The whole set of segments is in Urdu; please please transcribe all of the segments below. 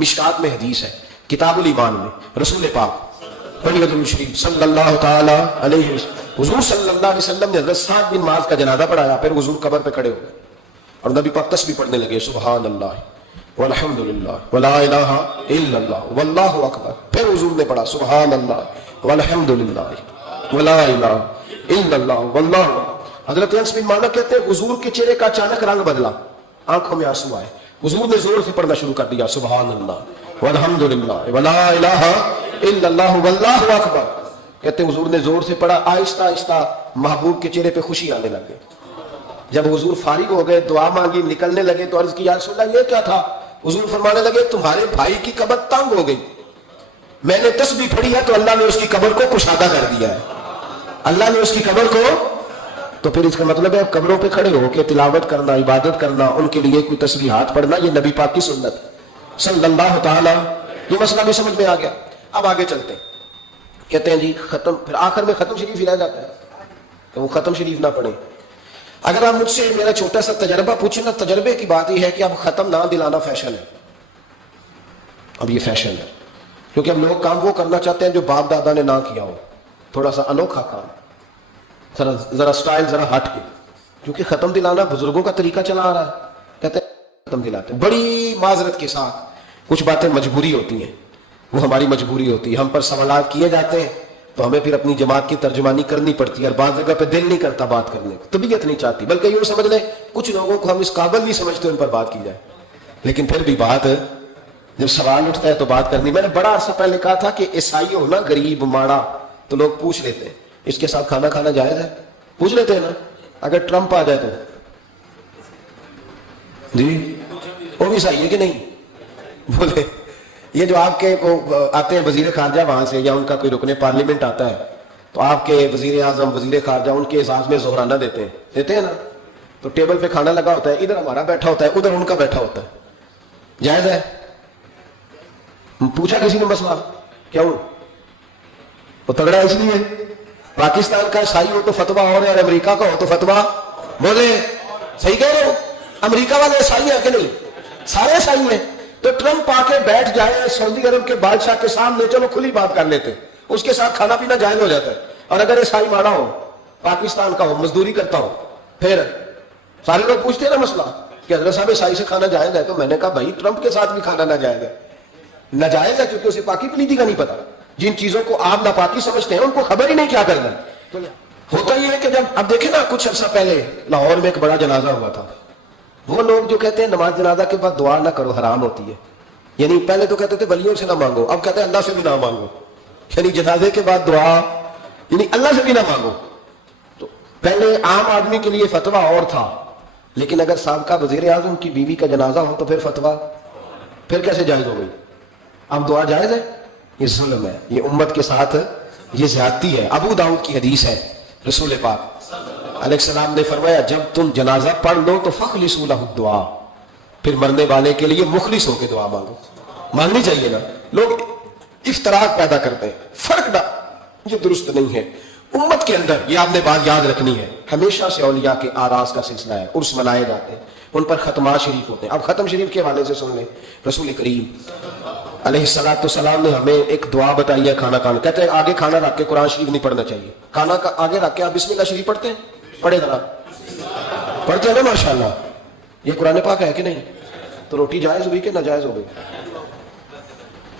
مشکات میں حدیث ہے، کتاب الایمان میں رسول پاک پڑھی حضور شریف صلی اللہ تعالی علیہ وسلم، حضور صلی اللہ علیہ وسلم نے حضرت سعد بن معاذ کا جنازہ پڑھایا، پھر حضور قبر پہ کھڑے ہو گئے اور نبی پاک تسبیح پڑھنے لگے، سبحان اللہ والحمد للہ ولا الہ الا اللہ واللہ اکبر، پھر حضور نے پڑھا سبحان اللہ والحمد للہ ولا الہ الا اللہ واللہ اکبر۔ حضرت انس بن مالک کہتے ہیں حضور کے چہرے کا اچانک رنگ بدلا، آنکھوں میں آنسو آئے، حضور نے زور سے پڑھنا شروع کر دیا سبحان اللہ والحمد للہ ولا الہ الا اللہ واللہ اکبر۔ کہتے ہیں حضور نے زور سے پڑھا، آہستہ آہستہ محبوب کے چہرے پہ خوشی آنے لگ گئی۔ جب حضور فارغ ہو گئے، دعا مانگی، نکلنے لگے تو عرض کی یا رسول اللہ یہ کیا تھا؟ حضور فرمانے لگے تمہارے بھائی کی قبر تنگ ہو گئی، میں نے تسبیح پڑھی ہے تو اللہ نے اس کی قبر کو کشادہ کر دیا ہے، اللہ نے اس کی قبر کو۔ تو پھر اس کا مطلب ہے قبروں پہ کھڑے ہو کے تلاوت کرنا، عبادت کرنا، ان کے لیے کوئی تسبیحات پڑھنا، یہ نبی پاک کی سنت صلی اللہ تعالی۔ یہ مسئلہ بھی سمجھ میں آ گیا۔ اب آگے چلتے ہیں، کہتے ہیں جی ختم، پھر آخر میں ختم شریف ہی رہ جاتا ہے کہ وہ ختم شریف نہ پڑھیں۔ اگر آپ مجھ سے میرا چھوٹا سا تجربہ پوچھیں نا، تجربے کی بات یہ ہے کہ اب ختم نہ دلانا فیشن ہے، اب یہ فیشن ہے، کیونکہ اب لوگ کام وہ کرنا چاہتے ہیں جو باپ دادا نے نہ کیا ہو، تھوڑا سا انوکھا کام، ذرا سٹائل ذرا ہٹ کے، کیونکہ ختم دلانا بزرگوں کا طریقہ چلا آ رہا ہے، کہتے ہیں ختم دلاتے ہیں بڑی معذرت کے ساتھ، کچھ باتیں مجبوری ہوتی ہیں، وہ ہماری مجبوری ہوتی ہے، ہم پر سوالات کیے جاتے ہیں تو ہمیں پھر اپنی جماعت کی ترجمانی کرنی پڑتی ہے، اور بعض جگہ پہ دل نہیں کرتا بات کرنے کو، طبیعت نہیں چاہتی، بلکہ یوں سمجھ لیں کچھ لوگوں کو ہم اس قابل نہیں سمجھتے ان پر بات کی جائے، لیکن پھر بھی بات جب سوال اٹھتا ہے تو بات کرنی۔ میں نے بڑا عرصہ پہلے کہا تھا کہ عیسائی ہو نا غریب ماڑا تو لوگ پوچھ لیتے ہیں اس کے ساتھ کھانا کھانا جائز ہے، پوچھ لیتے ہیں نا، اگر ٹرمپ آ جائے تو جی وہ بھی عیسائی ہے کہ نہیں؟ بولے یہ جو آپ کے آتے ہیں وزیر خارجہ وہاں سے، یا ان کا کوئی رکن پارلیمنٹ آتا ہے تو آپ کے وزیر اعظم وزیر خارجہ ان کے اعزاز میں ظہرانہ دیتے ہیں نا، تو ٹیبل پہ کھانا لگا ہوتا ہے، ادھر ہمارا بیٹھا ہوتا ہے، ادھر ان کا بیٹھا ہوتا ہے، جائز ہے؟ پوچھا کسی نے مسئلہ کیوں؟ وہ تگڑا اس لیے پاکستان کا عیسائی ہو تو فتویٰ اور ہے، اور امریکہ کا ہو تو فتویٰ، بولے صحیح کہہ رہے ہو؟ امریکہ والے عیسائی ہیں کہ نہیں؟ سارے عیسائی ہیں، تو ٹرمپ آ کے بیٹھ جائے سعودی عرب کے بادشاہ کے سامنے، چلو کھلی بات کر لیتے، اس کے ساتھ کھانا پینا جائز ہو جاتا ہے۔ اور اگر عیسائی ماڑا ہو، پاکستان کا ہو، مزدوری کرتا ہو، پھر سارے لوگ پوچھتے ہیں نا مسئلہ کہ حضرت صاحب عیسائی سے کھانا جائز ہے، تو میں نے کہا بھائی ٹرمپ کے ساتھ بھی کھانا ناجائز ہے، ناجائز ہے کیونکہ اسے پاکی پلیتی کا نہیں پتا، جن چیزوں کو آپ ناپاکی سمجھتے ہیں ان کو خبر ہی نہیں کیا کرنا۔ تو ہوتا یہ ہے کہ جب اب دیکھیں نا، کچھ عرصہ پہلے لاہور میں ایک بڑا جنازہ ہوا تھا، وہ لوگ جو کہتے ہیں نماز جنازہ کے بعد دعا نہ کرو حرام ہوتی ہے، یعنی پہلے تو کہتے تھے ولیوں سے نہ مانگو، اب کہتے ہیں اللہ سے بھی نہ مانگو، یعنی جنازے کے بعد دعا یعنی اللہ سے بھی نہ مانگو۔ تو پہلے عام آدمی کے لیے فتویٰ اور تھا، لیکن اگر سابقہ وزیر اعظم کی بیوی کا جنازہ ہو تو پھر فتویٰ پھر کیسے جائز ہو گئی؟ اب دعا جائز ہے؟ یہ ظلم ہے، یہ امت کے ساتھ یہ زیادتی ہے۔ ابو داؤد کی حدیث ہے، رسول پاک علیہ السلام نے فرمایا جب تم جنازہ پڑھ لو تو فخلصوا لہ الدعاء، پھر مرنے والے کے لیے مخلص ہو کے دعا مانگو، مانگنی چاہیے نا۔ لوگ افتراق پیدا کرتے ہیں، فرق نہ، یہ درست نہیں ہے۔ امت کے اندر یہ آپ نے بات یاد رکھنی ہے، ہمیشہ سے اولیاء کے آراس کا سلسلہ ہے، عرس منائے جاتے ہیں، ان پر ختمات شریف ہوتے ہیں۔ اب ختم شریف کے حوالے سے سن لیں، رسول کریم علیہ السلام نے ہمیں ایک دعا بتائی ہے کھانا کھانا، کہتے ہیں آگے کھانا رکھ کے قرآن شریف نہیں پڑھنا چاہیے، کھانا کا آگے رکھ کے آپ بسم اللہ شریف پڑھتے ہیں؟ پڑھے ذرا، پڑھتے ہیں نا ماشاءاللہ، یہ قرآن پاک ہے کہ نہیں؟ تو روٹی جائز ہوئی کہ ناجائز ہو گئی؟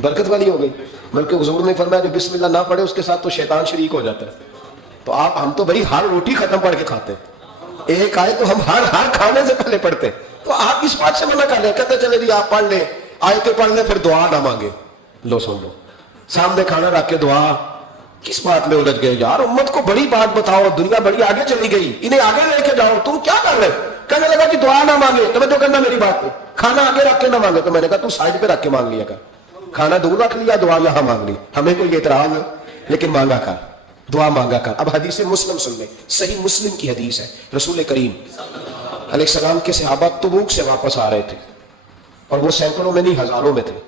برکت والی ہو گئی، بلکہ حضور نے فرمایا جو بسم اللہ نہ پڑھے اس کے ساتھ تو شیطان شریک ہو جاتا ہے۔ تو ہم تو بھائی ہر روٹی ختم پڑھ کے کھاتے ہیں، ایک آئے تو ہم ہر کھانے سے پہلے پڑھتے ہیں، تو آپ اس بات سے منع کر لیں، کہتے چلے جی آپ پڑھ لیں، آیتیں پڑھ لیں پھر دعا نہ مانگے۔ لو سن لو، سامنے کھانا رکھ کے دعا، کس بات میں الجھ گئے یار؟ امت کو بڑی بات بتاؤ، دنیا بڑی آگے چلی گئی، انہیں آگے لے کے جاؤ، تم کیا کر رہے؟ کہنے لگا کہ دعا نہ مانگے، توجہ کرنا میری بات پہ، کھانا آگے رکھ کے نہ مانگے، تو میں نے کہا تو سائڈ پہ رکھ کے مانگ لیا کر، کھانا دور رکھ لیا، دعا یہاں مانگ لی، ہمیں کوئی اعتراض ہے، لیکن مانگا کر، دعا مانگا کر۔ اب حدیث مسلم سن لیں، صحیح مسلم کی حدیث ہے، رسول کریم علیہ السلام کے صحابہ تبوک سے واپس آ رہے تھے، اور وہ سینکڑوں میں نہیں ہزاروں میں تھے،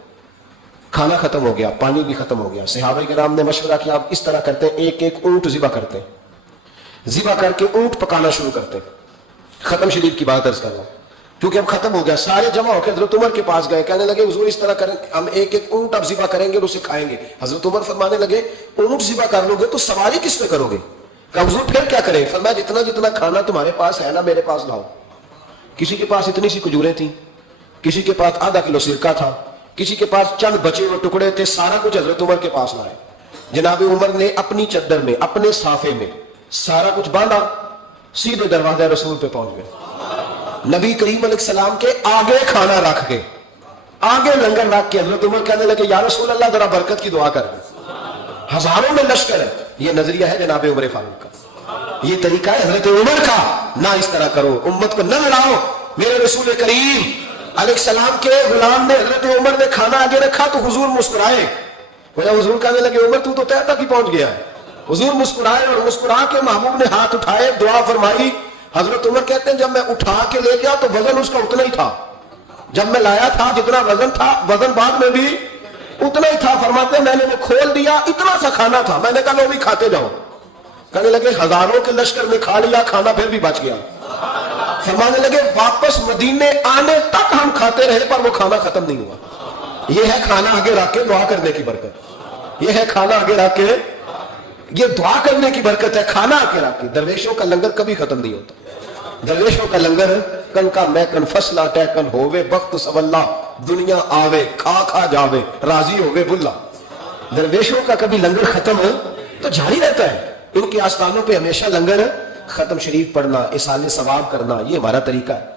کھانا ختم ہو گیا، پانی بھی ختم ہو گیا، صحابہ کرام نے مشورہ کیا آپ اس طرح کرتے ہیں، ایک ایک اونٹ ذبح کرتے ہیں، ذبح کر کے اونٹ پکانا شروع کرتے ہیں، ختم شریف کی بات عرض کر رہا ہوں، کیونکہ اب ختم ہو گیا. سارے جمع ہو کے حضرت عمر کے پاس گئے, کہنے لگے حضور اس طرح کریں, ہم ایک ایک اونٹ اب ذبح کریں گے اور اسے کھائیں گے. حضرت عمر فرمانے لگے اونٹ ذبح کر لو گے تو سواری کس پہ کرو گے؟ کہ حضور پھر کیا کریں؟ فرمایا جتنا جتنا کھانا تمہارے پاس ہے نا میرے پاس لاؤ. کسی کے پاس اتنی سی کھجوریں تھیں, کسی کے پاس آدھا کلو سرکہ تھا, کسی کے پاس چند بچے ہوئے ٹکڑے تھے, سارا کچھ حضرت عمر کے پاس لائے. جناب عمر نے اپنی چادر میں اپنے صافے میں سارا کچھ باندھا, سیدھے دروازہ رسول پہ پہنچ گئے. نبی کریم علیہ السلام کے آگے کھانا رکھ کے, آگے لنگر رکھ کے حضرت عمر کہنے لگے یا رسول اللہ ذرا برکت کی دعا کر دیں. ہزاروں میں لشکر ہے. یہ نظریہ ہے جناب عمر فاروق کا, یہ طریقہ ہے حضرت عمر کا. نہ اس طرح کرو, امت کو نہ لڑاؤ. میرے رسول کریم علیہ السلام کے غلام نے, حضرت عمر نے کھانا آگے رکھا تو حضور مسکرائے. حضور کہنے لگے عمر تو طے تک ہی پہنچ گیا. حضور مسکرائے اور مسکرا کے محبوب نے ہاتھ اٹھائے, دعا فرمائی. حضرت عمر کہتے ہیں جب میں اٹھا کے لے گیا تو وزن اس کا اتنا ہی تھا, جب میں لایا تھا جتنا وزن تھا وزن بعد میں بھی اتنا ہی تھا. فرماتے ہیں میں نے وہ کھول دیا, اتنا سا کھانا تھا, میں نے کہا لو بھی کھاتے جاؤ. کہنے لگے ہزاروں کے لشکر میں کھا لیا, کھانا پھر بھی بچ گیا. فرمانے لگے واپس مدینے آنے تک ہم کھاتے رہے پر وہ کھانا ختم نہیں ہوا. یہ ہے کھانا آگے رکھ کے دعا کرنے کی برکت. یہ ہے کھانا آگے رکھ کے, یہ دعا کرنے کی برکت ہے. کھانا آگے رکھ کے. درویشوں کا لنگر کبھی ختم نہیں ہوتا. درویشوں کا لنگر کن کا میں کن فصلہ ٹہ کن ہووے بخت سواللہ, دنیا آوے کھا کھا جاوے راضی ہووے بلا. درویشوں کا کبھی لنگر ختم ہو تو جاری رہتا ہے. ان کے آستانوں پہ ہمیشہ لنگر ختم شریف پڑھنا, اصالِ ثواب کرنا, یہ ہمارا طریقہ ہے.